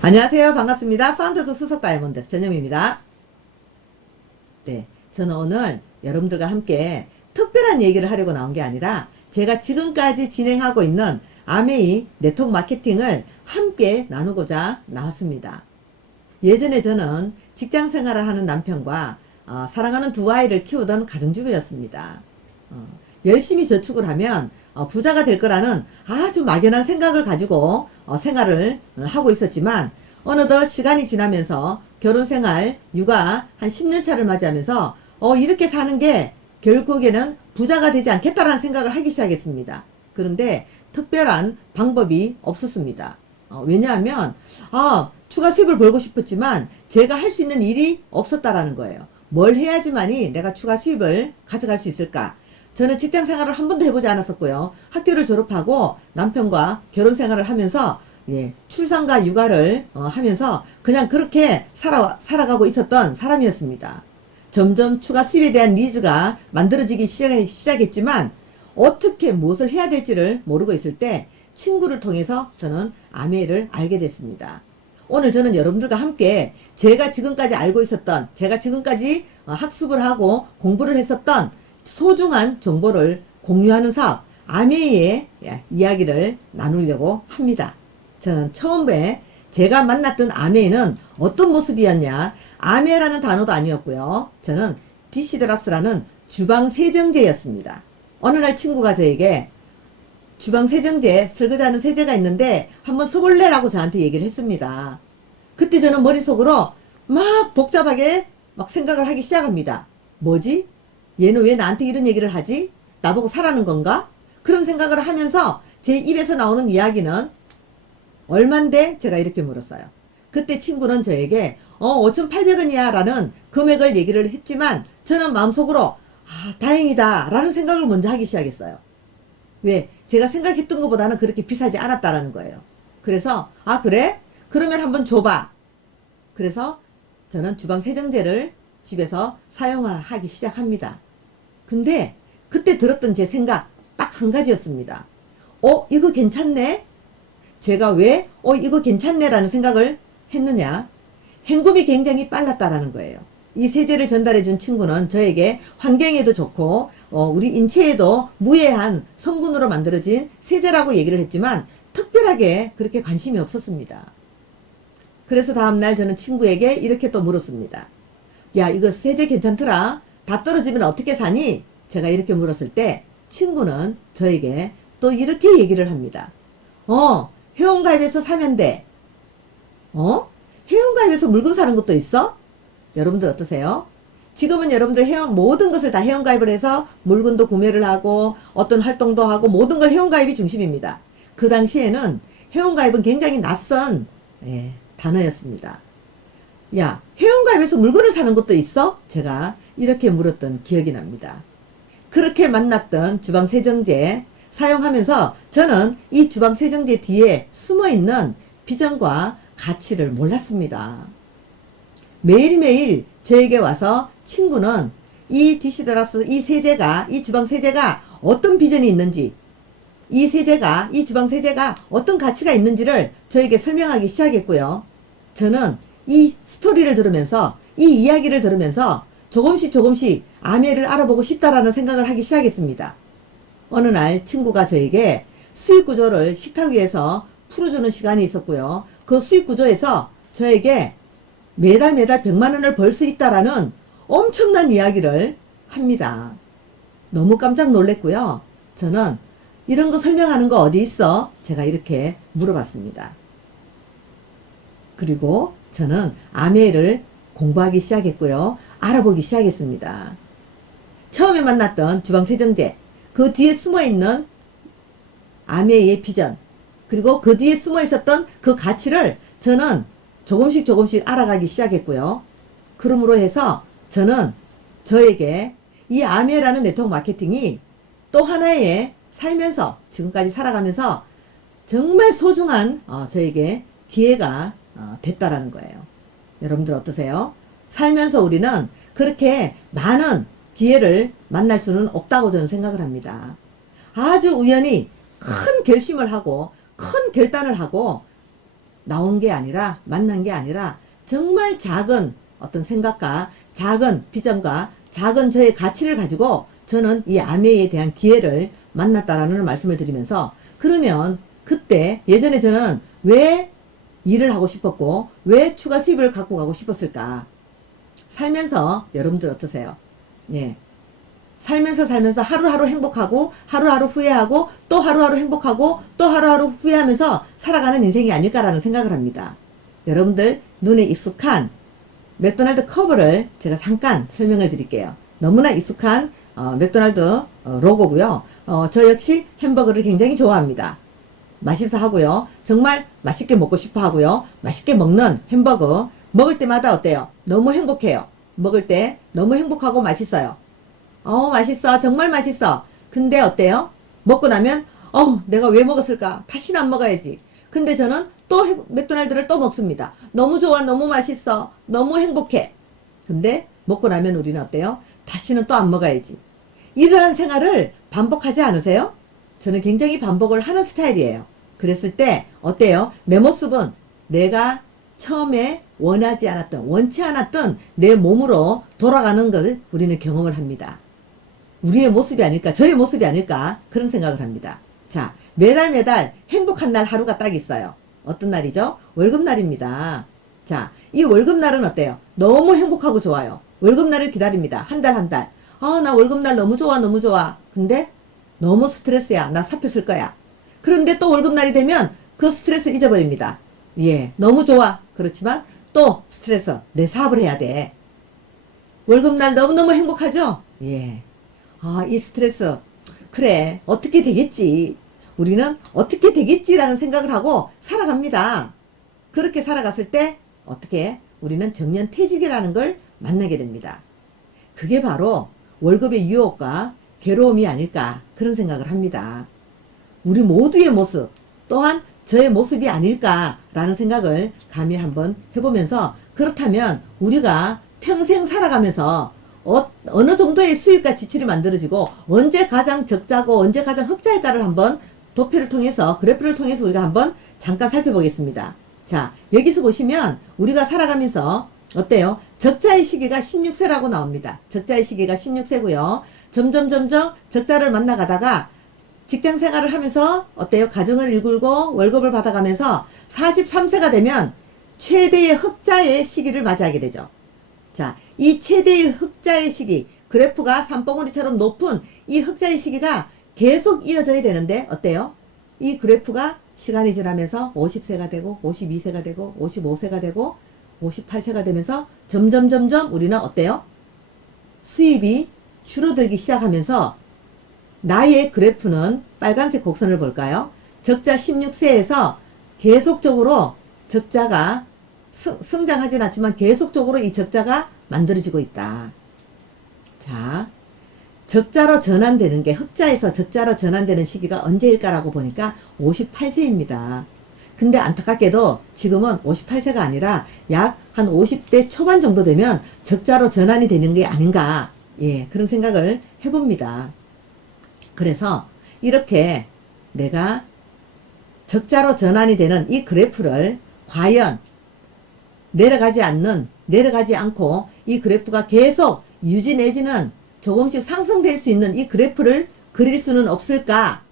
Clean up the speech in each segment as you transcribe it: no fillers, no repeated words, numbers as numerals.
안녕하세요. 반갑습니다. 파운더스 수석 다이아몬드 전영미입니다. 네, 저는 오늘 여러분들과 함께 특별한 얘기를 하려고 나온 게 아니라 제가 지금까지 진행하고 있는 아메이 네트워크 마케팅을 함께 나누고자 나왔습니다. 예전에 저는 직장 생활을 하는 남편과 사랑하는 두 아이를 키우던 가정주부였습니다. 열심히 저축을 하면 부자가 될 거라는 아주 막연한 생각을 가지고 생활을 하고 있었지만 어느덧 시간이 지나면서 결혼생활, 육아 한 10년 차를 맞이하면서 이렇게 사는 게 결국에는 부자가 되지 않겠다라는 생각을 하기 시작했습니다. 그런데 특별한 방법이 없었습니다. 왜냐하면 추가 수입을 벌고 싶었지만 제가 할 수 있는 일이 없었다라는 거예요. 뭘 해야지만이 내가 추가 수입을 가져갈 수 있을까? 저는 직장 생활을 한 번도 해보지 않았었고요. 학교를 졸업하고 남편과 결혼 생활을 하면서 출산과 육아를 하면서 그냥 그렇게 살아가고 있었던 사람이었습니다. 점점 추가 수입에 대한 니즈가 만들어지기 시작했지만 어떻게 무엇을 해야 될지를 모르고 있을 때 친구를 통해서 저는 아메이를 알게 됐습니다. 오늘 저는 여러분들과 함께 제가 지금까지 알고 있었던, 제가 지금까지 학습을 하고 공부를 했었던 소중한 정보를 공유하는 사업 아메이의 이야기를 나누려고 합니다. 저는 처음에 제가 만났던 아메이는 어떤 모습이었냐, 아메라는 단어도 아니었고요. 저는 디시드랍스라는 주방 세정제였습니다. 어느 날 친구가 저에게 주방 세정제, 설거지하는 세제가 있는데 한번 써볼래라고 저한테 얘기를 했습니다. 그때 저는 머릿속으로 막 복잡하게 막 생각을 하기 시작합니다. 뭐지? 얘는 왜 나한테 이런 얘기를 하지? 나보고 사라는 건가? 그런 생각을 하면서 제 입에서 나오는 이야기는 얼만데? 제가 이렇게 물었어요. 그때 친구는 저에게 5,800원이야 라는 금액을 얘기를 했지만 저는 마음속으로 다행이다 라는 생각을 먼저 하기 시작했어요. 왜? 제가 생각했던 것보다는 그렇게 비싸지 않았다라는 거예요. 그래서 그래? 그러면 한번 줘봐. 그래서 저는 주방 세정제를 집에서 사용하기 시작합니다. 근데 그때 들었던 제 생각 딱 한 가지였습니다. 이거 괜찮네? 제가 왜 이거 괜찮네 라는 생각을 했느냐? 행금이 굉장히 빨랐다라는 거예요. 이 세제를 전달해 준 친구는 저에게 환경에도 좋고 우리 인체에도 무해한 성분으로 만들어진 세제라고 얘기를 했지만 특별하게 그렇게 관심이 없었습니다. 그래서 다음날 저는 친구에게 이렇게 또 물었습니다. 야, 이거 세제 괜찮더라? 다 떨어지면 어떻게 사니? 제가 이렇게 물었을 때 친구는 저에게 또 이렇게 얘기를 합니다. 회원가입해서 사면 돼. 회원가입해서 물건 사는 것도 있어? 여러분들 어떠세요? 지금은 여러분들 모든 것을 다 회원가입을 해서 물건도 구매를 하고 어떤 활동도 하고 모든 걸 회원가입이 중심입니다. 그 당시에는 회원가입은 굉장히 낯선 단어였습니다. 야, 회원가입해서 물건을 사는 것도 있어? 제가 이렇게 물었던 기억이 납니다. 그렇게 만났던 주방세정제 사용하면서 저는 이 주방세정제 뒤에 숨어있는 비전과 가치를 몰랐습니다. 매일매일 저에게 와서 친구는 이 디시드랍스, 이 주방세제가 어떤 비전이 있는지, 이 주방세제가 어떤 가치가 있는지를 저에게 설명하기 시작했고요. 저는 이 스토리를 들으면서, 이 이야기를 들으면서 조금씩 아메를 알아보고 싶다라는 생각을 하기 시작했습니다. 어느 날 친구가 저에게 수익 구조를 식탁 위에서 풀어주는 시간이 있었고요. 그 수익 구조에서 저에게 매달 100만 원을 벌 수 있다라는 엄청난 이야기를 합니다. 너무 깜짝 놀랐고요. 저는 이런 거 설명하는 거 어디 있어? 제가 이렇게 물어봤습니다. 그리고 저는 아메를 공부하기 시작했고요. 알아보기 시작했습니다. 처음에 만났던 주방세정제, 그 뒤에 숨어있는 아메의 비전, 그리고 그 뒤에 숨어 있었던 그 가치를 저는 조금씩 알아가기 시작했고요. 그러므로 해서 저는 저에게 이 아메라는 네트워크 마케팅이 또 하나의 살면서 지금까지 살아가면서 정말 소중한 저에게 기회가 됐다라는 거예요. 여러분들 어떠세요? 살면서 우리는 그렇게 많은 기회를 만날 수는 없다고 저는 생각을 합니다. 아주 우연히 큰 결심을 하고 큰 결단을 하고 나온 게 아니라, 만난 게 아니라 정말 작은 어떤 생각과 작은 비전과 작은 저의 가치를 가지고 저는 이 아메에 대한 기회를 만났다라는 말씀을 드리면서, 그러면 그때 예전에 저는 왜 일을 하고 싶었고 왜 추가 수입을 갖고 가고 싶었을까? 살면서 여러분들 어떠세요? 예. 살면서 하루하루 행복하고 하루하루 후회하고 또 하루하루 행복하고 또 하루하루 후회하면서 살아가는 인생이 아닐까라는 생각을 합니다. 여러분들 눈에 익숙한 맥도날드 커버를 제가 잠깐 설명을 드릴게요. 너무나 익숙한 맥도날드 로고고요. 저 역시 햄버거를 굉장히 좋아합니다. 맛있어 하고요. 정말 맛있게 먹고 싶어 하고요. 맛있게 먹는 햄버거 먹을 때마다 어때요? 너무 행복해요. 먹을 때 너무 행복하고 맛있어요. 맛있어. 정말 맛있어. 근데 어때요? 먹고 나면 내가 왜 먹었을까? 다시는 안 먹어야지. 근데 저는 또 맥도날드를 또 먹습니다. 너무 좋아. 너무 맛있어. 너무 행복해. 근데 먹고 나면 우리는 어때요? 다시는 또 안 먹어야지. 이러한 생활을 반복하지 않으세요? 저는 굉장히 반복을 하는 스타일이에요. 그랬을 때 어때요? 내 모습은 내가 처음에 원하지 않았던, 원치 않았던 내 몸으로 돌아가는 걸 우리는 경험을 합니다. 우리의 모습이 아닐까, 저의 모습이 아닐까, 그런 생각을 합니다. 자, 매달 행복한 날 하루가 딱 있어요. 어떤 날이죠? 월급날입니다. 자, 이 월급날은 어때요? 너무 행복하고 좋아요. 월급날을 기다립니다. 한 달. 나 월급날 너무 좋아, 너무 좋아. 근데 너무 스트레스야. 나 사표 쓸 거야. 그런데 또 월급날이 되면 그 스트레스 잊어버립니다. 예, 너무 좋아. 그렇지만 또 스트레스, 내 사업을 해야 돼. 월급날 너무너무 행복하죠? 예. 이 스트레스. 그래, 어떻게 되겠지. 우리는 어떻게 되겠지라는 생각을 하고 살아갑니다. 그렇게 살아갔을 때 어떻게 우리는 정년퇴직이라는 걸 만나게 됩니다. 그게 바로 월급의 유혹과 괴로움이 아닐까, 그런 생각을 합니다. 우리 모두의 모습, 또한 저의 모습이 아닐까라는 생각을 감히 한번 해보면서, 그렇다면 우리가 평생 살아가면서 어느 정도의 수입과 지출이 만들어지고 언제 가장 적자고 언제 가장 흑자일까를 한번 도표를 통해서, 그래프를 통해서 우리가 한번 잠깐 살펴보겠습니다. 자, 여기서 보시면 우리가 살아가면서 어때요? 적자의 시기가 16세라고 나옵니다. 적자의 시기가 16세고요. 점점 적자를 만나가다가 직장 생활을 하면서 어때요? 가정을 일굴고 월급을 받아가면서 43세가 되면 최대의 흑자의 시기를 맞이하게 되죠. 자, 이 최대의 흑자의 시기, 그래프가 산봉우리처럼 높은 이 흑자의 시기가 계속 이어져야 되는데 어때요? 이 그래프가 시간이 지나면서 50세가 되고 52세가 되고 55세가 되고 58세가 되면서 점점 우리는 어때요? 수입이 줄어들기 시작하면서 나의 그래프는 빨간색 곡선을 볼까요? 적자 16세에서 계속적으로 적자가 성장하진 않지만 계속적으로 이 적자가 만들어지고 있다. 자, 적자로 전환되는 게, 흑자에서 적자로 전환되는 시기가 언제일까라고 보니까 58세입니다. 근데 안타깝게도 지금은 58세가 아니라 약 한 50대 초반 정도 되면 적자로 전환이 되는 게 아닌가, 예, 그런 생각을 해봅니다. 그래서 이렇게 내가 적자로 전환이 되는 이 그래프를 과연 내려가지 않고 이 그래프가 계속 유지 내지는 조금씩 상승될 수 있는 이 그래프를 그릴 수는 없을까?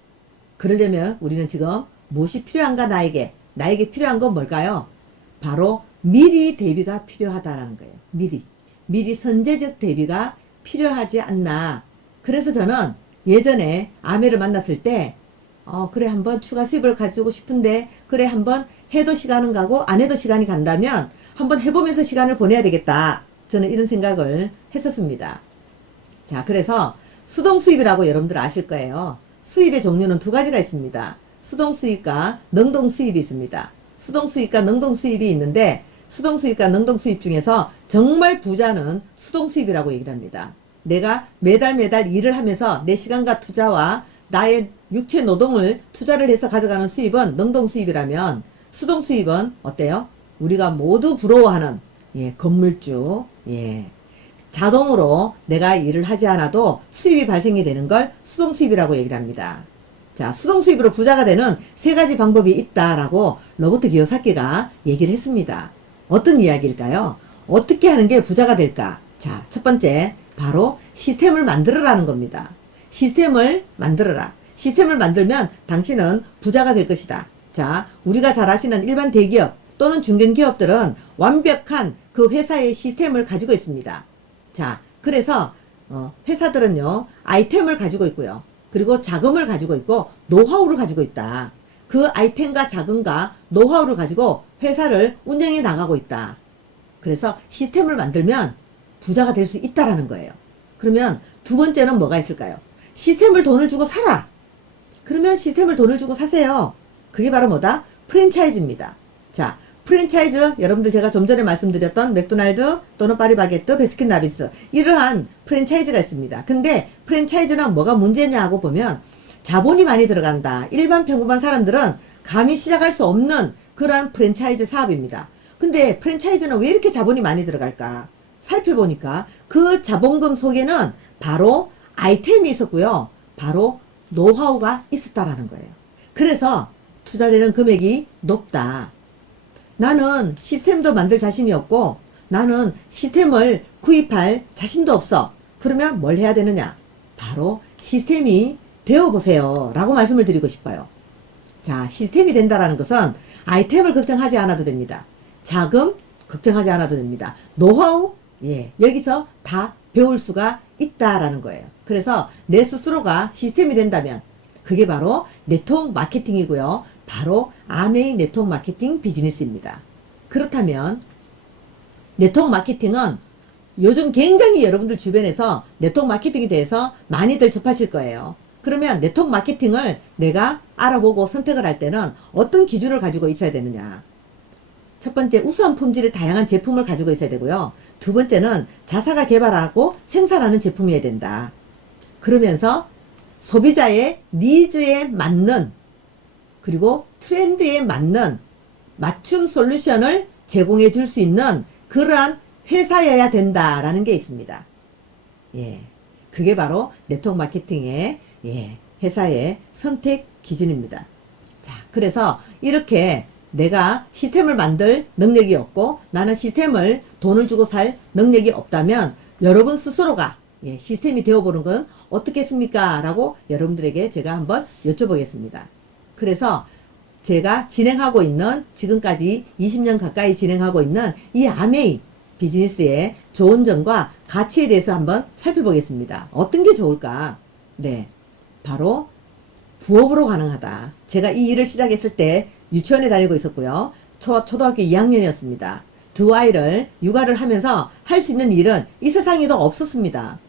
그러려면 우리는 지금 무엇이 필요한가? 나에게 필요한 건 뭘까요? 바로 미리 대비가 필요하다라는 거예요. 미리 선제적 대비가 필요하지 않나. 그래서 저는 예전에 아메를 만났을 때 그래, 한번 추가 수입을 가지고 싶은데, 그래, 한번 해도 시간은 가고 안 해도 시간이 간다면 한번 해보면서 시간을 보내야 되겠다. 저는 이런 생각을 했었습니다. 자, 그래서 수동 수입이라고 여러분들 아실 거예요. 수입의 종류는 두 가지가 있습니다. 수동 수입과 능동 수입이 있습니다. 수동 수입과 능동 수입이 있는데, 수동 수입과 능동 수입 중에서 정말 부자는 수동 수입이라고 얘기를 합니다. 내가 매달 일을 하면서 내 시간과 투자와 나의 육체 노동을 투자를 해서 가져가는 수입은 능동 수입이라면, 수동 수입은 어때요? 우리가 모두 부러워하는, 예, 건물주, 예. 자동으로 내가 일을 하지 않아도 수입이 발생이 되는 걸 수동 수입이라고 얘기를 합니다. 자, 수동 수입으로 부자가 되는 세 가지 방법이 있다라고 로버트 기요사키가 얘기를 했습니다. 어떤 이야기일까요? 어떻게 하는 게 부자가 될까? 자, 첫 번째, 바로 시스템을 만들어라는 겁니다. 시스템을 만들어라. 시스템을 만들면 당신은 부자가 될 것이다. 자, 우리가 잘 아시는 일반 대기업 또는 중견기업들은 완벽한 그 회사의 시스템을 가지고 있습니다. 자, 그래서 회사들은요, 아이템을 가지고 있고요. 그리고 자금을 가지고 있고 노하우를 가지고 있다. 그 아이템과 자금과 노하우를 가지고 회사를 운영해 나가고 있다. 그래서 시스템을 만들면 부자가 될 수 있다라는 거예요. 그러면 두 번째는 뭐가 있을까요? 시스템을 돈을 주고 사라. 그러면 시스템을 돈을 주고 사세요. 그게 바로 뭐다? 프랜차이즈입니다. 자, 프랜차이즈, 여러분들 제가 좀 전에 말씀드렸던 맥도날드 또는 파리바게뜨, 베스킨라빈스, 이러한 프랜차이즈가 있습니다. 근데 프랜차이즈는 뭐가 문제냐 하고 보면 자본이 많이 들어간다. 일반 평범한 사람들은 감히 시작할 수 없는 그러한 프랜차이즈 사업입니다. 근데 프랜차이즈는 왜 이렇게 자본이 많이 들어갈까? 살펴보니까 그 자본금 속에는 바로 아이템이 있었고요. 바로 노하우가 있었다라는 거예요. 그래서 투자되는 금액이 높다. 나는 시스템도 만들 자신이 없고 나는 시스템을 구입할 자신도 없어. 그러면 뭘 해야 되느냐? 바로 시스템이 되어보세요 라고 말씀을 드리고 싶어요. 자, 시스템이 된다라는 것은 아이템을 걱정하지 않아도 됩니다. 자금 걱정하지 않아도 됩니다. 노하우, 예, 여기서 다 배울 수가 있다라는 거예요. 그래서 내 스스로가 시스템이 된다면 그게 바로 네트워크 마케팅이고요. 바로 아메이 네트워크 마케팅 비즈니스입니다. 그렇다면 네트워크 마케팅은 요즘 굉장히 여러분들 주변에서 네트워크 마케팅에 대해서 많이들 접하실 거예요. 그러면 네트워크 마케팅을 내가 알아보고 선택을 할 때는 어떤 기준을 가지고 있어야 되느냐? 첫 번째, 우수한 품질의 다양한 제품을 가지고 있어야 되고요. 두 번째는 자사가 개발하고 생산하는 제품이어야 된다. 그러면서 소비자의 니즈에 맞는 그리고 트렌드에 맞는 맞춤 솔루션을 제공해 줄 수 있는 그러한 회사여야 된다라는 게 있습니다. 예. 그게 바로 네트워크 마케팅의 회사의 선택 기준입니다. 자, 그래서 이렇게 내가 시스템을 만들 능력이 없고 나는 시스템을 돈을 주고 살 능력이 없다면 여러분 스스로가 시스템이 되어보는 건 어떻겠습니까? 라고 여러분들에게 제가 한번 여쭤보겠습니다. 그래서 제가 진행하고 있는 지금까지 20년 가까이 진행하고 있는 이 아메이 비즈니스의 좋은 점과 가치에 대해서 한번 살펴보겠습니다. 어떤 게 좋을까? 네, 바로 부업으로 가능하다. 제가 이 일을 시작했을 때 유치원에 다니고 있었고요. 초등학교 2학년이었습니다. 두 아이를 육아를 하면서 할 수 있는 일은 이 세상에도 없었습니다.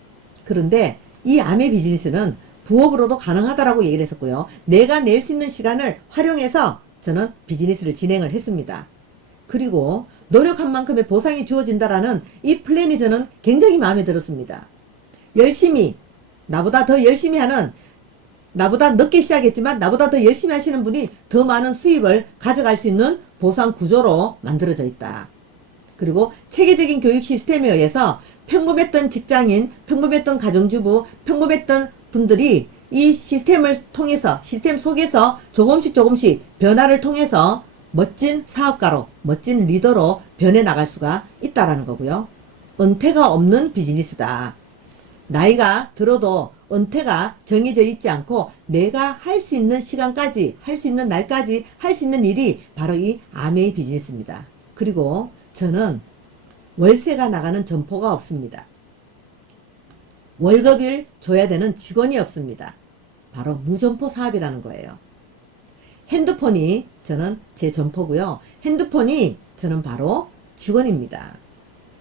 그런데 이 아메 비즈니스는 부업으로도 가능하다라고 얘기를 했었고요. 내가 낼 수 있는 시간을 활용해서 저는 비즈니스를 진행을 했습니다. 그리고 노력한 만큼의 보상이 주어진다라는 이 플랜이 저는 굉장히 마음에 들었습니다. 열심히, 나보다 더 열심히 하는, 나보다 늦게 시작했지만 나보다 더 열심히 하시는 분이 더 많은 수입을 가져갈 수 있는 보상 구조로 만들어져 있다. 그리고 체계적인 교육 시스템에 의해서 평범했던 직장인, 평범했던 가정주부, 평범했던 분들이 이 시스템을 통해서, 시스템 속에서 조금씩 변화를 통해서 멋진 사업가로, 멋진 리더로 변해 나갈 수가 있다라는 거고요. 은퇴가 없는 비즈니스다. 나이가 들어도 은퇴가 정해져 있지 않고 내가 할 수 있는 시간까지, 할 수 있는 날까지 할 수 있는 일이 바로 이 아메이 비즈니스입니다. 그리고 저는 월세가 나가는 점포가 없습니다. 월급을 줘야 되는 직원이 없습니다. 바로 무점포 사업이라는 거예요. 핸드폰이 저는 제 점포고요. 핸드폰이 저는 바로 직원입니다.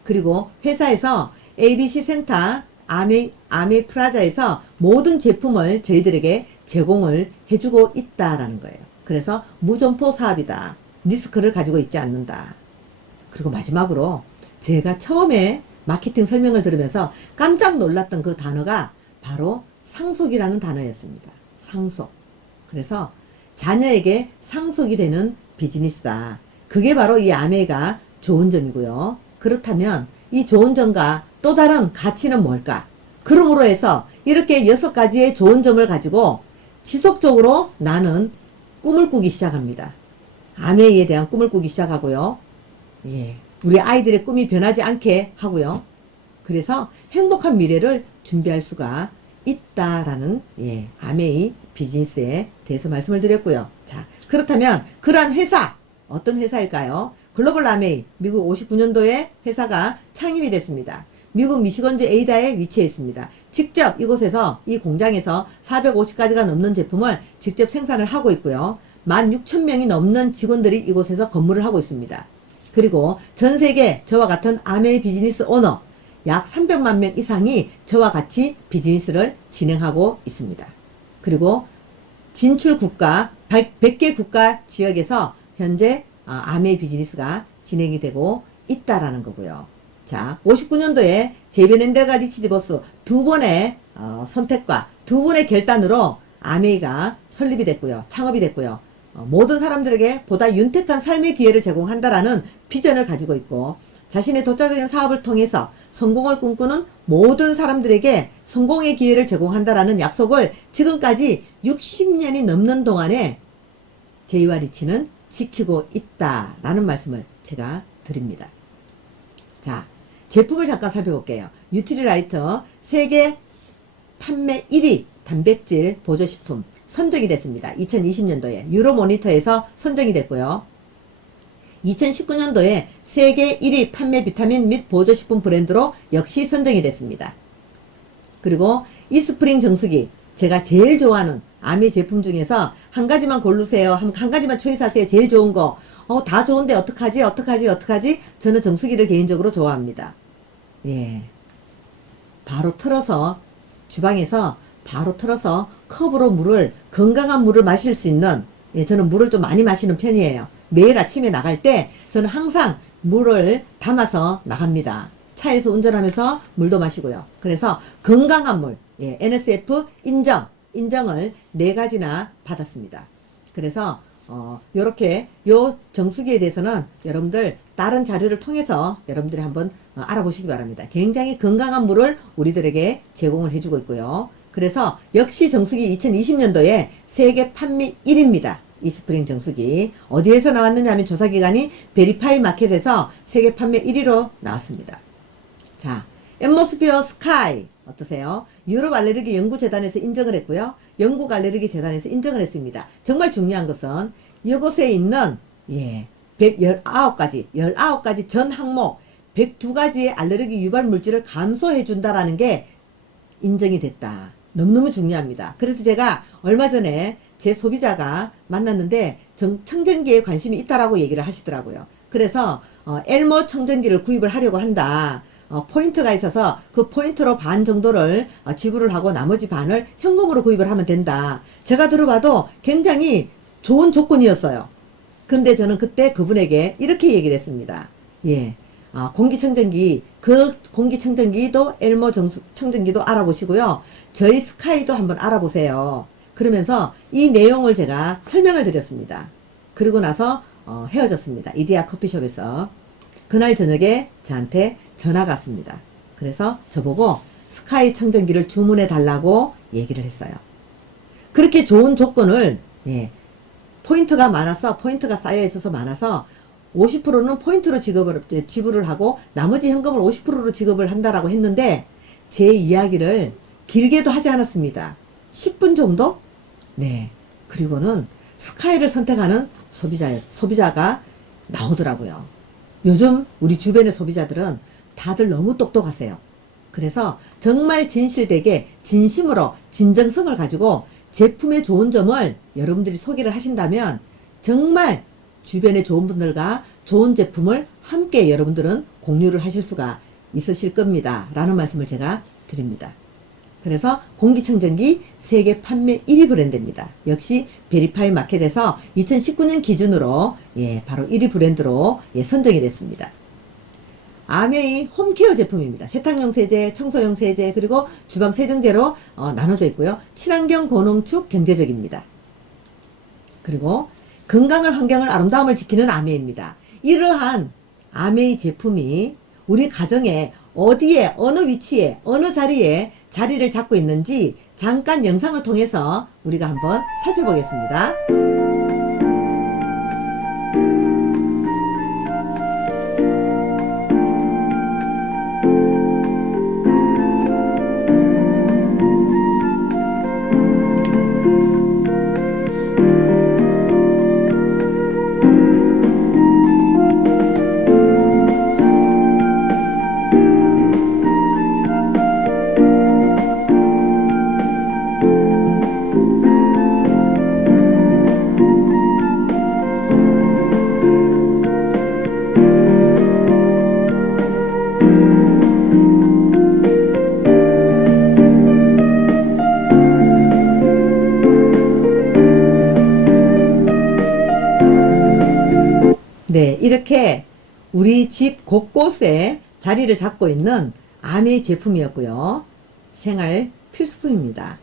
그리고 회사에서 ABC 센터 아메 프라자에서 모든 제품을 저희들에게 제공을 해주고 있다라는 거예요. 그래서 무점포 사업이다. 리스크를 가지고 있지 않는다. 그리고 마지막으로 제가 처음에 마케팅 설명을 들으면서 깜짝 놀랐던 그 단어가 바로 상속이라는 단어였습니다. 상속. 그래서 자녀에게 상속이 되는 비즈니스다. 그게 바로 이 아메가 좋은 점이고요. 그렇다면 이 좋은 점과 또 다른 가치는 뭘까? 그러므로 해서 이렇게 6가지의 좋은 점을 가지고 지속적으로 나는 꿈을 꾸기 시작합니다. 아메이에 대한 꿈을 꾸기 시작하고요. 예, 우리 아이들의 꿈이 변하지 않게 하고요. 그래서 행복한 미래를 준비할 수가 있다라는 아메이 비즈니스에 대해서 말씀을 드렸고요. 자, 그렇다면 그러한 회사 어떤 회사일까요? 글로벌 아메이 미국 59년도에 회사가 창립이 됐습니다. 미국 미시건주 에이다에 위치해 있습니다. 직접 이곳에서 이 공장에서 450가지가 넘는 제품을 직접 생산을 하고 있고요. 16,000명이 넘는 직원들이 이곳에서 근무를 하고 있습니다. 그리고 전 세계 저와 같은 아메이 비즈니스 오너 약 300만 명 이상이 저와 같이 비즈니스를 진행하고 있습니다. 그리고 진출 국가 100개 국가 지역에서 현재 아메이 비즈니스가 진행이 되고 있다라는 거고요. 자, 59년도에 제베넨델과 리치 디버스 두 번의 선택과 두 번의 결단으로 아메이가 설립이 됐고요. 창업이 됐고요. 모든 사람들에게 보다 윤택한 삶의 기회를 제공한다라는 비전을 가지고 있고 자신의 독자적인 사업을 통해서 성공을 꿈꾸는 모든 사람들에게 성공의 기회를 제공한다라는 약속을 지금까지 60년이 넘는 동안에 제이와 리치는 지키고 있다라는 말씀을 제가 드립니다. 자, 제품을 잠깐 살펴볼게요. 뉴트리라이터 세계 판매 1위 단백질 보조식품 선정이 됐습니다. 2020년도에 유로모니터에서 선정이 됐고요. 2019년도에 세계 1위 판매 비타민 및 보조식품 브랜드로 역시 선정이 됐습니다. 그리고 이스프링 정수기 제가 제일 좋아하는 아메이 제품 중에서 한 가지만 고르세요. 한 가지만 초이스하세요. 제일 좋은 거. 다 좋은데 어떡하지? 저는 정수기를 개인적으로 좋아합니다. 예. 바로 틀어서 주방에서 바로 틀어서 컵으로 건강한 물을 마실 수 있는 저는 물을 좀 많이 마시는 편이에요. 매일 아침에 나갈 때 저는 항상 물을 담아서 나갑니다. 차에서 운전하면서 물도 마시고요. 그래서 건강한 물, NSF 인정을 4가지나 받았습니다. 그래서 요렇게 요 정수기에 대해서는 여러분들 다른 자료를 통해서 여러분들이 한번 알아보시기 바랍니다. 굉장히 건강한 물을 우리들에게 제공을 해주고 있고요. 그래서 역시 정수기 2020년도에 세계 판매 1위입니다. 이스프링 정수기. 어디에서 나왔느냐 하면 조사기관이 베리파이 마켓에서 세계 판매 1위로 나왔습니다. 자, 앰모스피어 스카이 어떠세요? 유럽 알레르기 연구재단에서 인정을 했고요. 영국 알레르기 재단에서 인정을 했습니다. 정말 중요한 것은 이곳에 있는 19가지 전 항목 102가지의 알레르기 유발 물질을 감소해 준다라는 게 인정이 됐다. 너무너무 중요합니다. 그래서 제가 얼마 전에 제 소비자가 만났는데 청정기에 관심이 있다라고 얘기를 하시더라고요. 그래서 엘모 청정기를 구입을 하려고 한다. 포인트가 있어서 그 포인트로 반 정도를 지불을 하고 나머지 반을 현금으로 구입을 하면 된다. 제가 들어봐도 굉장히 좋은 조건이었어요. 근데 저는 그때 그분에게 이렇게 얘기를 했습니다. 공기청정기, 그 공기청정기도 엘모 청정기도 알아보시고요. 저희 스카이도 한번 알아보세요. 그러면서 이 내용을 제가 설명을 드렸습니다. 그리고 나서 헤어졌습니다. 이디야 커피숍에서. 그날 저녁에 저한테 전화가 왔습니다. 그래서 저보고 스카이 청정기를 주문해 달라고 얘기를 했어요. 그렇게 좋은 조건을 포인트가 쌓여 있어서 많아서 50%는 포인트로 지불을 하고 나머지 현금을 50%로 지급을 한다라고 했는데 제 이야기를 길게도 하지 않았습니다. 10분 정도? 그리고는 스카이를 선택하는 소비자가 나오더라고요. 요즘 우리 주변의 소비자들은 다들 너무 똑똑하세요. 그래서 정말 진실되게 진심으로 진정성을 가지고 제품의 좋은 점을 여러분들이 소개를 하신다면 정말 주변의 좋은 분들과 좋은 제품을 함께 여러분들은 공유를 하실 수가 있으실 겁니다. 라는 말씀을 제가 드립니다. 그래서 공기청정기 세계 판매 1위 브랜드입니다. 역시 베리파이 마켓에서 2019년 기준으로 바로 1위 브랜드로 선정이 됐습니다. 아메이 홈케어 제품입니다. 세탁용 세제, 청소용 세제, 그리고 주방 세정제로 나눠져 있고요. 친환경 고농축 경제적입니다. 그리고 건강을, 환경을, 아름다움을 지키는 아메이입니다. 이러한 아메이 제품이 우리 가정에 어디에, 어느 위치에, 어느 자리에 자리를 잡고 있는지 잠깐 영상을 통해서 우리가 한번 살펴보겠습니다. 네, 이렇게 우리 집 곳곳에 자리를 잡고 있는 아메 제품이었고요. 생활 필수품입니다.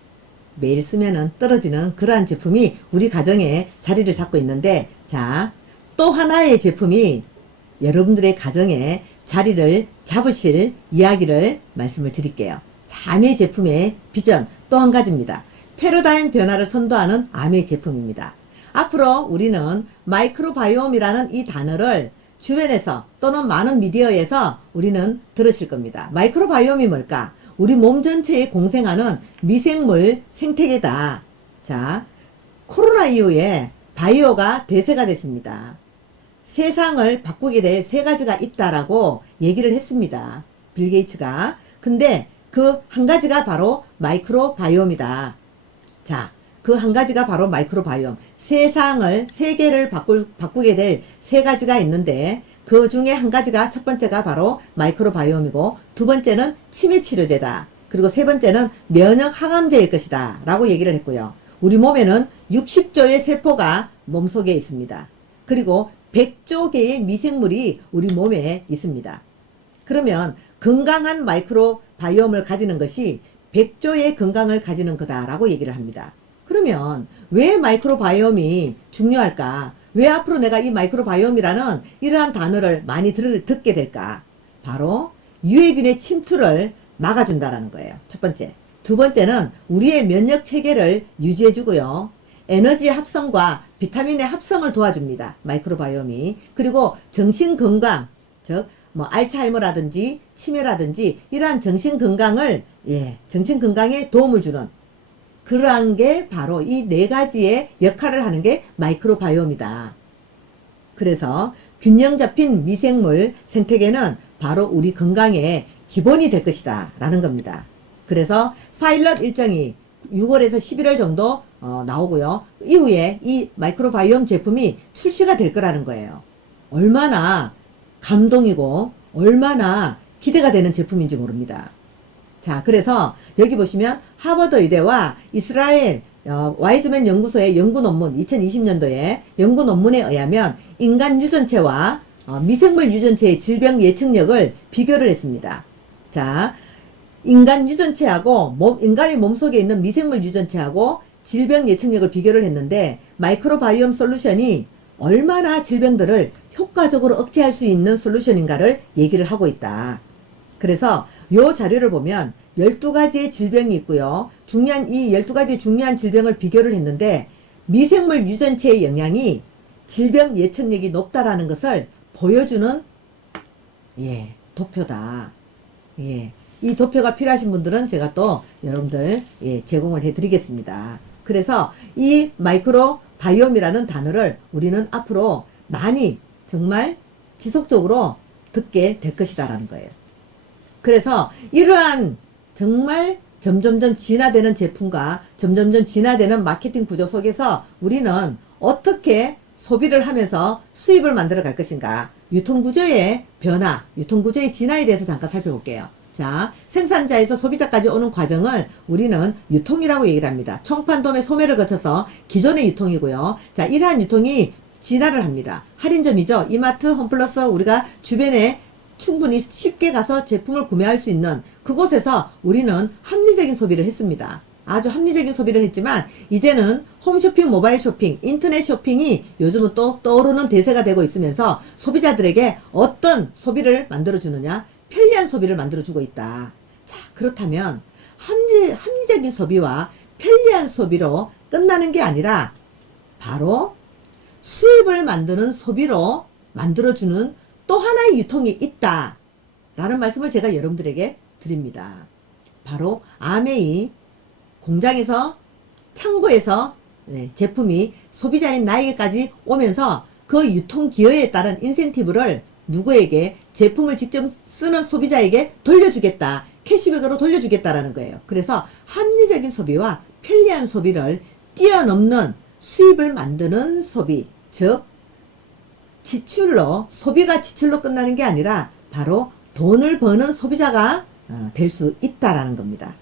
매일 쓰면은 떨어지는 그러한 제품이 우리 가정에 자리를 잡고 있는데, 자, 또 하나의 제품이 여러분들의 가정에 자리를 잡으실 이야기를 말씀을 드릴게요. 자, 아메 제품의 비전 또 한 가지입니다. 패러다임 변화를 선도하는 아메 제품입니다. 앞으로 우리는 마이크로바이옴이라는 이 단어를 주변에서 또는 많은 미디어에서 우리는 들으실 겁니다. 마이크로바이옴이 뭘까? 우리 몸 전체에 공생하는 미생물 생태계다. 자, 코로나 이후에 바이오가 대세가 됐습니다. 세상을 바꾸게 될 세 가지가 있다라고 얘기를 했습니다. 빌 게이츠가. 근데 그 한 가지가 바로 마이크로바이옴이다. 자, 그 한 가지가 바로 마이크로바이옴. 세계를 바꾸게 될 세 가지가 있는데, 그 중에 한 가지가, 첫 번째가 바로 마이크로바이옴이고, 두 번째는 치매치료제다. 그리고 세 번째는 면역 항암제일 것이다. 라고 얘기를 했고요. 우리 몸에는 60조의 세포가 몸속에 있습니다. 그리고 100조 개의 미생물이 우리 몸에 있습니다. 그러면 건강한 마이크로바이옴을 가지는 것이 100조의 건강을 가지는 거다라고 얘기를 합니다. 그러면 왜 마이크로바이옴이 중요할까? 왜 앞으로 내가 이 마이크로바이옴이라는 이러한 단어를 많이 듣게 될까? 바로 유해균의 침투를 막아준다라는 거예요. 첫 번째. 두 번째는 우리의 면역 체계를 유지해주고요. 에너지의 합성과 비타민의 합성을 도와줍니다. 마이크로바이옴이. 그리고 정신건강, 즉 뭐 알츠하이머라든지 치매라든지 이러한 정신건강을, 정신건강에 도움을 주는 그러한 게 바로 이 네 가지의 역할을 하는 게 마이크로바이옴이다. 그래서 균형 잡힌 미생물 생태계는 바로 우리 건강의 기본이 될 것이다 라는 겁니다. 그래서 파일럿 일정이 6월에서 11월 정도 나오고요. 이후에 이 마이크로바이옴 제품이 출시가 될 거라는 거예요. 얼마나 감동이고 얼마나 기대가 되는 제품인지 모릅니다. 자, 그래서 여기 보시면 하버드 의대와 이스라엘 와이즈맨 연구소의 연구 논문, 2020년도에 연구 논문에 의하면 인간 유전체와 미생물 유전체의 질병 예측력을 비교를 했습니다. 자, 인간 유전체하고 인간의 몸속에 있는 미생물 유전체하고 질병 예측력을 비교를 했는데, 마이크로바이옴 솔루션이 얼마나 질병들을 효과적으로 억제할 수 있는 솔루션인가를 얘기를 하고 있다. 그래서 요 자료를 보면 12가지의 질병이 있고요. 이 12가지 중요한 질병을 비교를 했는데, 미생물 유전체의 영향이 질병 예측력이 높다라는 것을 보여주는 도표다. 이 도표가 필요하신 분들은 제가 또 여러분들 제공을 해드리겠습니다. 그래서 이 마이크로바이옴이라는 단어를 우리는 앞으로 많이 정말 지속적으로 듣게 될 것이다라는 거예요. 그래서 이러한 정말 점점점 진화되는 제품과 점점점 진화되는 마케팅 구조 속에서 우리는 어떻게 소비를 하면서 수입을 만들어 갈 것인가, 유통구조의 변화, 유통구조의 진화에 대해서 잠깐 살펴볼게요. 자, 생산자에서 소비자까지 오는 과정을 우리는 유통이라고 얘기를 합니다. 총판도매 소매를 거쳐서 기존의 유통이고요. 자, 이러한 유통이 진화를 합니다. 할인점이죠. 이마트, 홈플러스, 우리가 주변에 충분히 쉽게 가서 제품을 구매할 수 있는 그곳에서 우리는 합리적인 소비를 했습니다. 아주 합리적인 소비를 했지만, 이제는 홈쇼핑, 모바일 쇼핑, 인터넷 쇼핑이 요즘은 또 떠오르는 대세가 되고 있으면서 소비자들에게 어떤 소비를 만들어주느냐, 편리한 소비를 만들어주고 있다. 자, 그렇다면 합리적인 소비와 편리한 소비로 끝나는 게 아니라 바로 수입을 만드는 소비로 만들어주는 또 하나의 유통이 있다. 라는 말씀을 제가 여러분들에게 드립니다. 바로 아메이 공장에서 창고에서 제품이 소비자인 나에게까지 오면서 그 유통기여에 따른 인센티브를 누구에게 제품을 직접 쓰는 소비자에게 돌려주겠다. 캐시백으로 돌려주겠다라는 거예요. 그래서 합리적인 소비와 편리한 소비를 뛰어넘는 수입을 만드는 소비, 즉 지출로 소비가 지출로 끝나는 게 아니라 바로 돈을 버는 소비자가 될 수 있다라는 겁니다.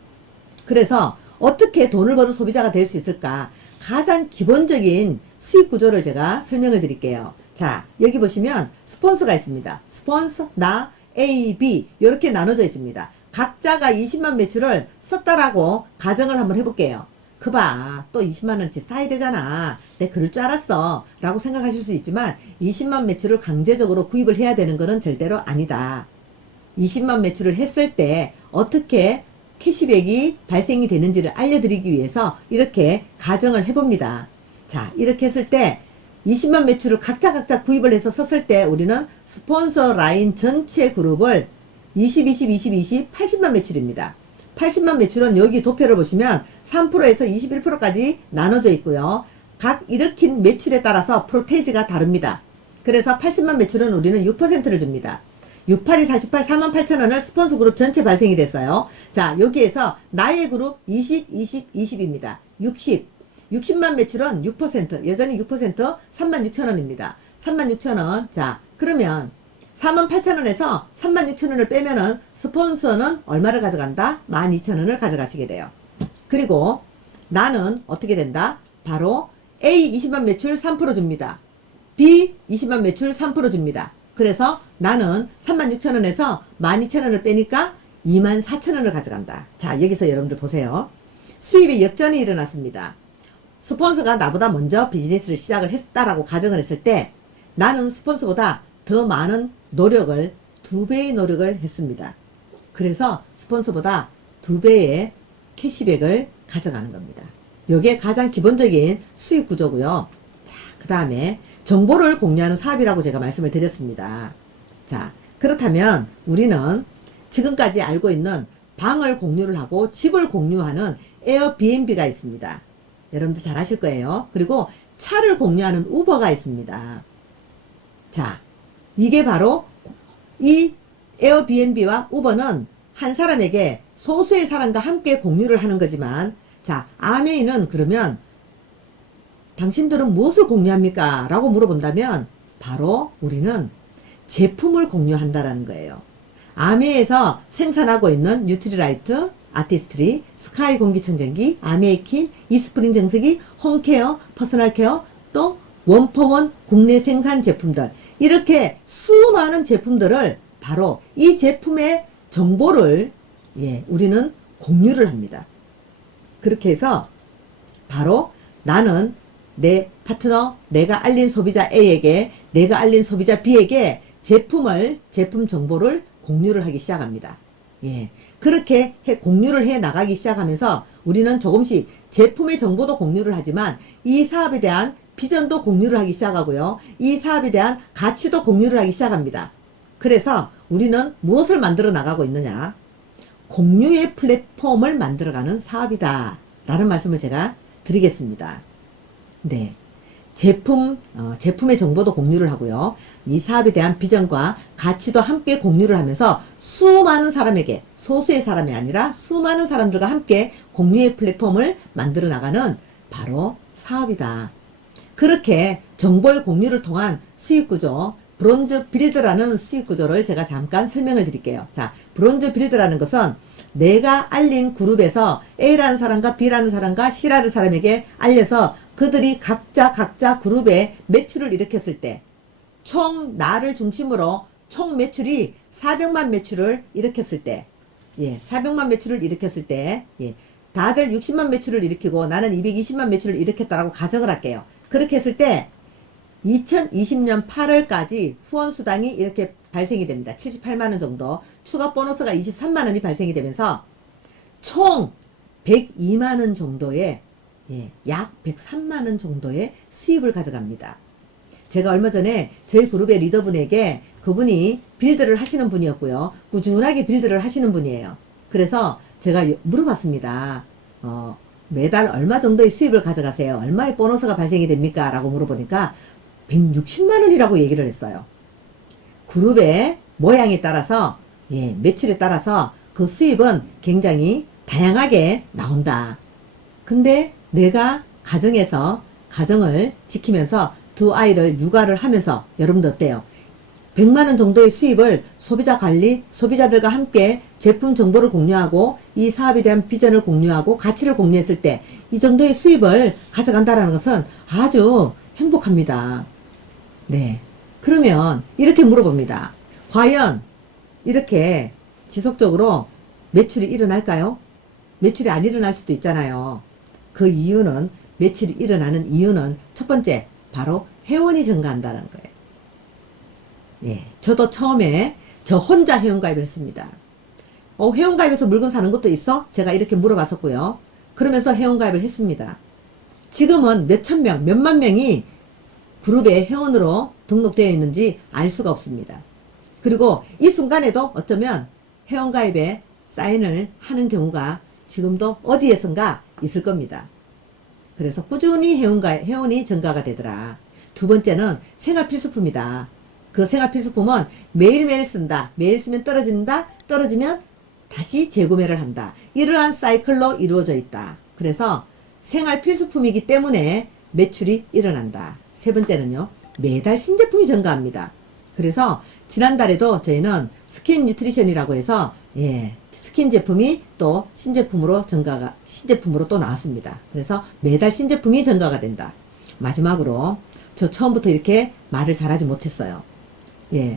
그래서 어떻게 돈을 버는 소비자가 될 수 있을까? 가장 기본적인 수익 구조를 제가 설명을 드릴게요. 자, 여기 보시면 스폰서가 있습니다. 스폰서, 나, A, B 이렇게 나눠져 있습니다. 각자가 20만 매출을 썼다라고 가정을 한번 해볼게요. 그봐, 또 20만원치 쌓아야 되잖아. 내 그럴 줄 알았어. 라고 생각하실 수 있지만 20만 매출을 강제적으로 구입을 해야 되는 것은 절대로 아니다. 20만 매출을 했을 때 어떻게 캐시백이 발생이 되는지를 알려드리기 위해서 이렇게 가정을 해봅니다. 자, 이렇게 했을 때 20만 매출을 각자 구입을 해서 썼을 때 우리는 스폰서 라인 전체 그룹을 80만 매출입니다. 80만 매출은 여기 도표를 보시면 3%에서 21%까지 나눠져 있고요. 각 일으킨 매출에 따라서 프로테이지가 다릅니다. 그래서 80만 매출은 우리는 6%를 줍니다. 68이 48, 48,000원을 스폰서 그룹 전체 발생이 됐어요. 자, 여기에서 나의 그룹 20입니다. 60만 매출은 6%, 여전히 6%, 36,000원입니다. 36,000원. 자, 그러면 48,000원에서 36,000원을 빼면은 스폰서는 얼마를 가져간다? 12,000원을 가져가시게 돼요. 그리고 나는 어떻게 된다? 바로 A 20만 매출 3% 줍니다. B 20만 매출 3% 줍니다. 그래서 나는 36,000원에서 12,000원을 빼니까 24,000원을 가져간다. 자, 여기서 여러분들 보세요. 수입의 역전이 일어났습니다. 스폰서가 나보다 먼저 비즈니스를 시작을 했다라고 가정을 했을 때 나는 스폰서보다 더 많은 노력을 2배의 노력을 했습니다. 그래서 스폰서보다 2배의 캐시백을 가져가는 겁니다. 이게 가장 기본적인 수익 구조고요. 자, 그 다음에 정보를 공유하는 사업이라고 제가 말씀을 드렸습니다. 자, 그렇다면 우리는 지금까지 알고 있는 방을 공유를 하고 집을 공유하는 에어비앤비가 있습니다. 여러분들 잘 아실 거예요. 그리고 차를 공유하는 우버가 있습니다. 자, 이게 바로 이 에어비앤비와 우버는 한 사람에게 소수의 사람과 함께 공유를 하는 거지만, 자, 아메이는 그러면 당신들은 무엇을 공유합니까? 라고 물어본다면 바로 우리는 제품을 공유한다라는 거예요. 아메에서 생산하고 있는 뉴트리라이트, 아티스트리, 스카이 공기청정기, 아메이킨, 이스프링 정수기, 홈케어, 퍼스널케어, 또 원포원 국내 생산 제품들, 이렇게 수많은 제품들을 바로 이 제품의 정보를 우리는 공유를 합니다. 그렇게 해서 바로 나는 내 파트너, 내가 알린 소비자 A에게, 내가 알린 소비자 B에게 제품 정보를 공유를 하기 시작합니다. 그렇게 공유를 해 나가기 시작하면서 우리는 조금씩 제품의 정보도 공유를 하지만 이 사업에 대한 비전도 공유를 하기 시작하고요. 이 사업에 대한 가치도 공유를 하기 시작합니다. 그래서 우리는 무엇을 만들어 나가고 있느냐? 공유의 플랫폼을 만들어가는 사업이다. 라는 말씀을 제가 드리겠습니다. 네. 제품의 정보도 공유를 하고요. 이 사업에 대한 비전과 가치도 함께 공유를 하면서 수많은 사람에게, 소수의 사람이 아니라 수많은 사람들과 함께 공유의 플랫폼을 만들어 나가는 바로 사업이다. 그렇게 정보의 공유를 통한 수익 구조, 브론즈 빌드라는 수익 구조를 제가 잠깐 설명을 드릴게요. 자, 브론즈 빌드라는 것은 내가 알린 그룹에서 A라는 사람과 B라는 사람과 C라는 사람에게 알려서 그들이 각자 그룹에 매출을 일으켰을 때, 총 나를 중심으로 총 매출이 400만 매출을 일으켰을 때, 400만 매출을 일으켰을 때, 다들 60만 매출을 일으키고 나는 220만 매출을 일으켰다라고 가정을 할게요. 그렇게 했을 때 2020년 8월까지 후원수당이 이렇게 발생이 됩니다. 78만 원 정도. 추가 보너스가 23만 원이 발생이 되면서 총 102만 원 정도의 약 103만 원 정도의 수입을 가져갑니다. 제가 얼마 전에 저희 그룹의 리더분에게 그분이 빌드를 하시는 분이었고요. 꾸준하게 빌드를 하시는 분이에요. 그래서 제가 물어봤습니다. 매달 얼마 정도의 수입을 가져가세요? 얼마의 보너스가 발생이 됩니까? 라고 물어보니까 160만 원이라고 얘기를 했어요. 그룹의 모양에 따라서, 매출에 따라서 그 수입은 굉장히 다양하게 나온다. 근데 내가 가정에서, 가정을 지키면서 두 아이를 육아를 하면서 여러분들 어때요? 100만 원 정도의 수입을 소비자 관리, 소비자들과 함께 제품 정보를 공유하고 이 사업에 대한 비전을 공유하고 가치를 공유했을 때 이 정도의 수입을 가져간다는 것은 아주 행복합니다. 네. 그러면 이렇게 물어봅니다. 과연 이렇게 지속적으로 매출이 일어날까요? 매출이 안 일어날 수도 있잖아요. 그 이유는, 매출이 일어나는 이유는 첫 번째, 바로 회원이 증가한다는 거예요. 저도 처음에 저 혼자 회원가입을 했습니다. 회원가입해서 물건 사는 것도 있어? 제가 이렇게 물어봤었고요. 그러면서 회원가입을 했습니다. 지금은 몇천 명, 몇만 명이 그룹에 회원으로 등록되어 있는지 알 수가 없습니다. 그리고 이 순간에도 어쩌면 회원가입에 사인을 하는 경우가 지금도 어디에선가 있을 겁니다. 그래서 꾸준히 회원이 증가가 되더라. 두 번째는 생활필수품이다. 그 생활필수품은 매일매일 쓴다. 매일 쓰면 떨어진다. 떨어지면 다시 재구매를 한다. 이러한 사이클로 이루어져 있다. 그래서 생활필수품이기 때문에 매출이 일어난다. 세 번째는요, 매달 신제품이 증가합니다. 그래서 지난달에도 저희는 스킨 뉴트리션이라고 해서 스킨 제품이 또 신제품으로 또 나왔습니다. 그래서 매달 신제품이 증가가 된다. 마지막으로 저 처음부터 이렇게 말을 잘하지 못했어요.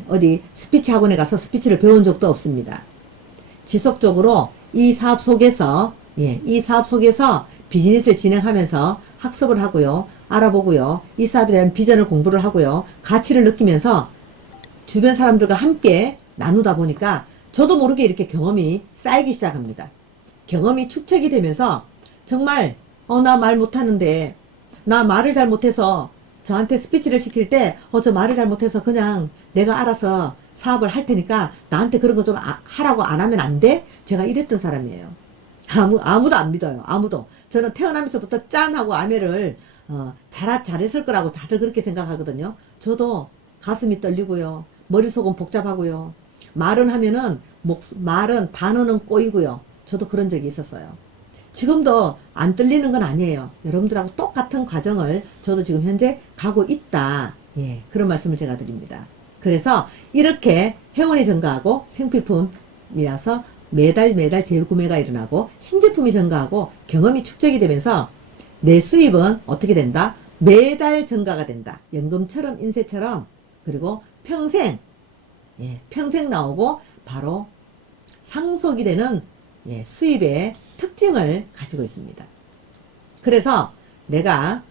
어디 스피치 학원에 가서 스피치를 배운 적도 없습니다. 지속적으로 이 사업 속에서 비즈니스를 진행하면서 학습을 하고요. 알아보고요. 이 사업에 대한 비전을 공부를 하고요. 가치를 느끼면서 주변 사람들과 함께 나누다 보니까 저도 모르게 이렇게 경험이 쌓이기 시작합니다. 경험이 축적이 되면서 정말 나 말 못하는데, 나 말을 잘 못해서 저한테 스피치를 시킬 때 저 말을 잘 못해서 그냥 내가 알아서 사업을 할 테니까 나한테 그런 거 좀 하라고 안 하면 안 돼? 제가 이랬던 사람이에요. 아무도 안 믿어요. 아무도. 저는 태어나면서부터 짠 하고 아메를 잘했을 거라고 다들 그렇게 생각하거든요. 저도 가슴이 떨리고요. 머릿속은 복잡하고요. 말은 단어는 꼬이고요. 저도 그런 적이 있었어요. 지금도 안 떨리는 건 아니에요. 여러분들하고 똑같은 과정을 저도 지금 현재 가고 있다. 그런 말씀을 제가 드립니다. 그래서 이렇게 회원이 증가하고 생필품이라서 매달 재구매가 일어나고 신제품이 증가하고 경험이 축적이 되면서 내 수입은 어떻게 된다? 매달 증가가 된다. 연금처럼, 인쇄처럼. 그리고 평생 나오고 바로 상속이 되는 수입의 특징을 가지고 있습니다. 그래서 내가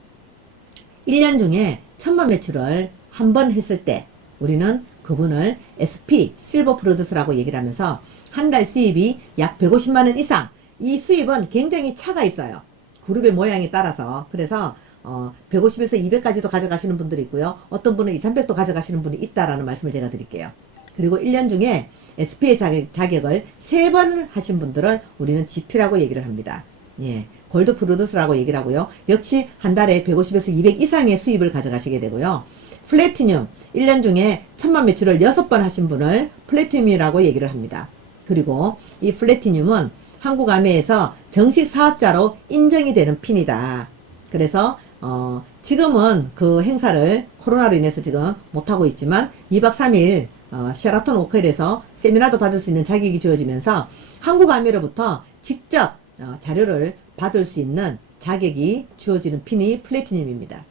1년 중에 1000만 매출을 한 번 했을 때 우리는 그분을 SP, 실버 프로듀스라고 얘기를 하면서 한 달 수입이 약 150만 원 이상, 이 수입은 굉장히 차가 있어요. 그룹의 모양에 따라서. 그래서 150에서 200까지도 가져가시는 분들이 있고요. 어떤 분은 2, 300도 가져가시는 분이 있다라는 말씀을 제가 드릴게요. 그리고 1년 중에 SP의 자격을 3번 하신 분들을 우리는 GP라고 얘기를 합니다. 골드 프로듀스라고 얘기를 하고요. 역시 한 달에 150에서 200 이상의 수입을 가져가시게 되고요. 플래티늄, 1년 중에 1000만 매출을 6번 하신 분을 플래티늄이라고 얘기를 합니다. 그리고 이 플래티늄은 한국아메에서 정식 사업자로 인정이 되는 핀이다. 그래서 지금은 그 행사를 코로나로 인해서 지금 못하고 있지만 2박 3일 셰라톤 오컬에서 세미나도 받을 수 있는 자격이 주어지면서 한국아메로부터 직접 자료를 받을 수 있는 자격이 주어지는 핀이 플래티늄입니다.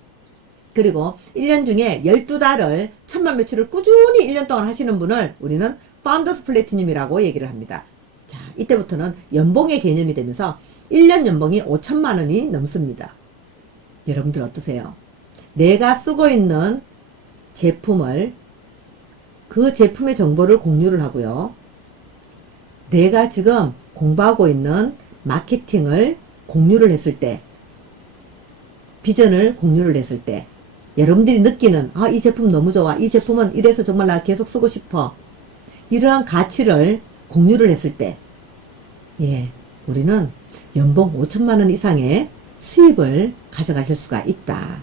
그리고 1년 중에 12달을 1000만 매출을 꾸준히 1년 동안 하시는 분을 우리는 파운더스 플래티늄이라고 얘기를 합니다. 자, 이때부터는 연봉의 개념이 되면서 1년 연봉이 5천만 원이 넘습니다. 여러분들 어떠세요? 내가 쓰고 있는 제품을 그 제품의 정보를 공유를 하고요. 내가 지금 공부하고 있는 마케팅을 공유를 했을 때, 비전을 공유를 했을 때, 여러분들이 느끼는 이 제품 너무 좋아. 이 제품은 이래서 정말 나 계속 쓰고 싶어. 이러한 가치를 공유를 했을 때, 우리는 연봉 5천만 원 이상의 수입을 가져가실 수가 있다.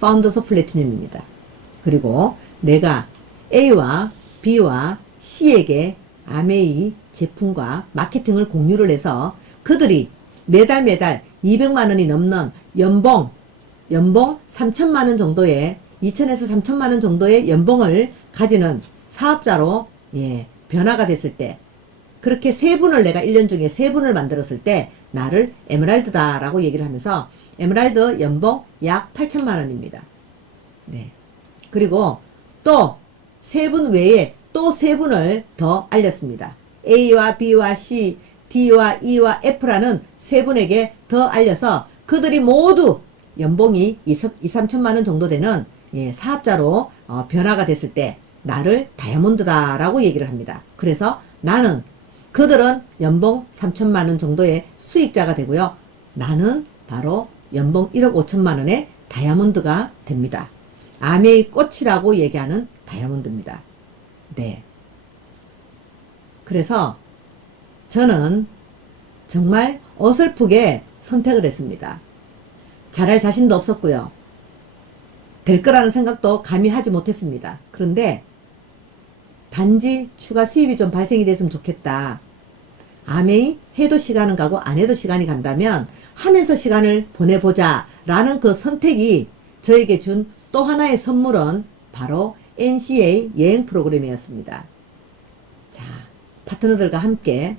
파운더스 플래티넘입니다. 그리고 내가 A와 B와 C에게 아메이 제품과 마케팅을 공유를 해서 그들이 매달 200만 원이 넘는 연봉 3천만 원 정도의 2천에서 3천만 원 정도의 연봉을 가지는 사업자로 변화가 됐을 때, 그렇게 세 분을 내가 1년 중에 세 분을 만들었을 때 나를 에메랄드다 라고 얘기를 하면서, 에메랄드 연봉 약 8천만 원입니다. 네. 그리고 또 세 분 외에 또 세 분을 더 알렸습니다. A와 B와 C, D와 E와 F라는 세 분에게 더 알려서 그들이 모두 연봉이 3천만 원 정도 되는 사업자로 변화가 됐을 때 나를 다이아몬드다 라고 얘기를 합니다. 그래서 그들은 연봉 3천만 원 정도의 수익자가 되고요. 나는 바로 연봉 1억 5천만 원의 다이아몬드가 됩니다. 아메이 꽃이라고 얘기하는 다이아몬드입니다. 네. 그래서 저는 정말 어설프게 선택을 했습니다. 잘할 자신도 없었고요. 될 거라는 생각도 감히 하지 못했습니다. 그런데 단지 추가 수입이 좀 발생이 됐으면 좋겠다. 아메이 해도 시간은 가고 안 해도 시간이 간다면 하면서 시간을 보내보자 라는 그 선택이 저에게 준 또 하나의 선물은 바로 NCA 여행 프로그램이었습니다. 자, 파트너들과 함께,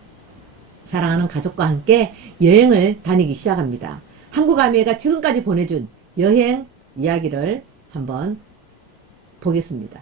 사랑하는 가족과 함께 여행을 다니기 시작합니다. 한국 아메이가 지금까지 보내준 여행 이야기를 한번 보겠습니다.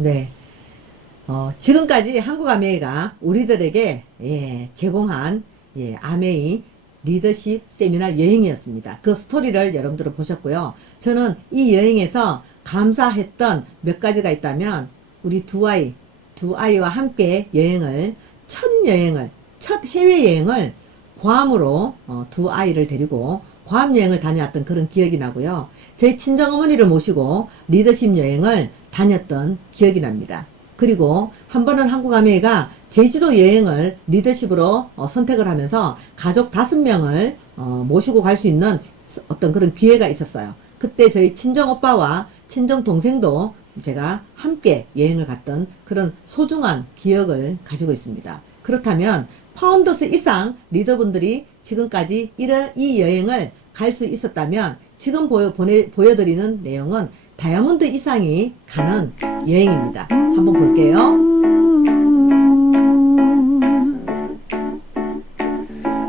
네. 지금까지 한국 아메이가 우리들에게 제공한 아메이 리더십 세미나 여행이었습니다. 그 스토리를 여러분들은 보셨고요. 저는 이 여행에서 감사했던 몇 가지가 있다면, 우리 두 아이와 함께 첫 해외여행을 괌으로 두 아이를 데리고 괌 여행을 다녀왔던 그런 기억이 나고요. 저희 친정어머니를 모시고 리더십 여행을 다녔던 기억이 납니다. 그리고 한 번은 한국 아메이가 제주도 여행을 리더십으로 선택을 하면서 가족 5명을 모시고 갈 수 있는 어떤 그런 기회가 있었어요. 그때 저희 친정오빠와 친정동생도 제가 함께 여행을 갔던 그런 소중한 기억을 가지고 있습니다. 그렇다면 파운더스 이상 리더분들이 지금까지 이 여행을 갈 수 있었다면 지금 보여드리는 내용은 다이아몬드 이상이 가는 여행입니다. 한번 볼게요.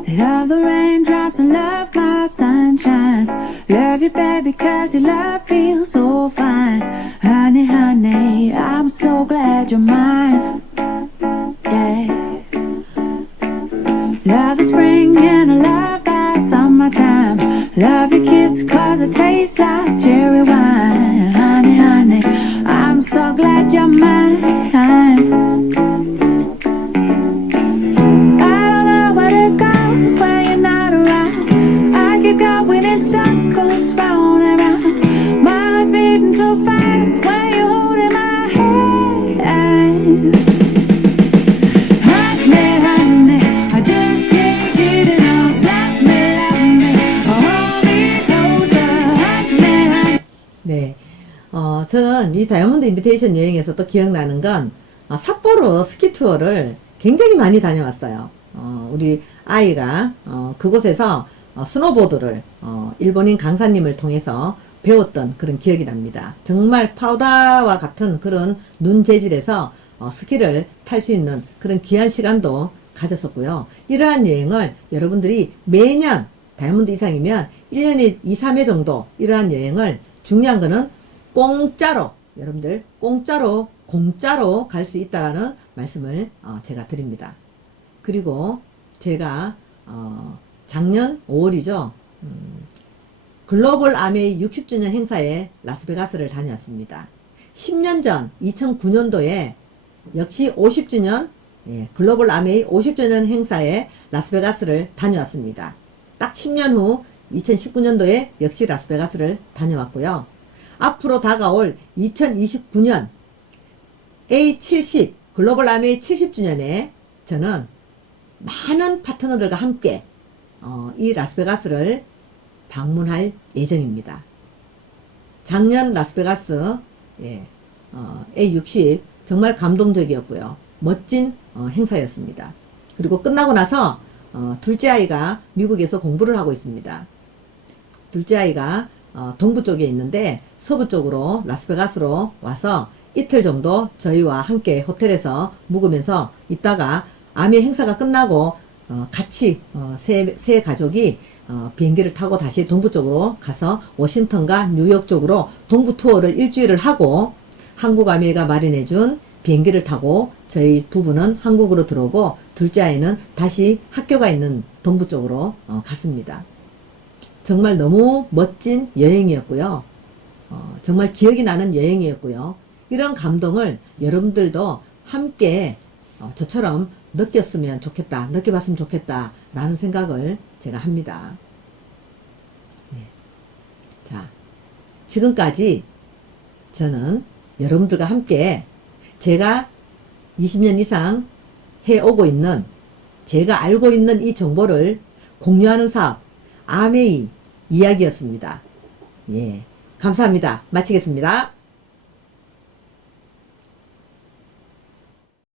Love the raindrops and love my sunshine. Love you, baby, cause your love feels so fine. Honey, honey, I'm so glad you're mine. Yeah. Love the spring and I love that summertime. Love your kiss cause it tastes like cherry wine. Honey, honey, I'm so glad you're mine. mind. I don't know where to go when you're not around. I keep going in circles round and round. My heart's beating so fast when you're holding my hand. Honey, honey, I just can't get enough. Love me, hold me closer. Honey, honey. 네. 저는 이 다이아몬드 인비테이션 여행에서 또 기억나는 건, 삿포로 스키 투어를 굉장히 많이 다녀왔어요. 우리 아이가, 그곳에서 스노보드를, 일본인 강사님을 통해서 배웠던 그런 기억이 납니다. 정말 파우다와 같은 그런 눈 재질에서 스키를 탈 수 있는 그런 귀한 시간도 가졌었고요. 이러한 여행을 여러분들이 매년 다이아몬드 이상이면 1년에 2, 3회 정도 이러한 여행을, 중요한 거는 공짜로, 여러분들 공짜로 갈 수 있다라는 말씀을 제가 드립니다. 그리고 제가 작년 5월이죠. 글로벌 아메이 60주년 행사에 라스베가스를 다녀왔습니다. 10년 전 2009년도에 역시 50주년 글로벌 아메이 50주년 행사에 라스베가스를 다녀왔습니다. 딱 10년 후 2019년도에 역시 라스베가스를 다녀왔고요. 앞으로 다가올 2029년 A70 글로벌 아메이 70주년에 저는 많은 파트너들과 함께 이 라스베가스를 방문할 예정입니다. 작년 라스베가스 A60 정말 감동적이었고요. 멋진 행사였습니다. 그리고 끝나고 나서 둘째 아이가 미국에서 공부를 하고 있습니다. 둘째 아이가 동부 쪽에 있는데 서부 쪽으로 라스베가스로 와서 이틀 정도 저희와 함께 호텔에서 묵으면서 있다가 아메 행사가 끝나고 같이 세 가족이 비행기를 타고 다시 동부 쪽으로 가서 워싱턴과 뉴욕 쪽으로 동부 투어를 일주일을 하고, 한국 아메가 마련해준 비행기를 타고 저희 부부는 한국으로 들어오고 둘째 아이는 다시 학교가 있는 동부 쪽으로 갔습니다. 정말 너무 멋진 여행이었고요. 정말 기억이 나는 여행이었고요. 이런 감동을 여러분들도 함께 저처럼 느꼈으면 좋겠다, 느껴봤으면 좋겠다 라는 생각을 제가 합니다. 네. 자, 지금까지 저는 여러분들과 함께 제가 20년 이상 해오고 있는, 제가 알고 있는 이 정보를 공유하는 사업 아메이 이야기였습니다. 예, 감사합니다. 마치겠습니다.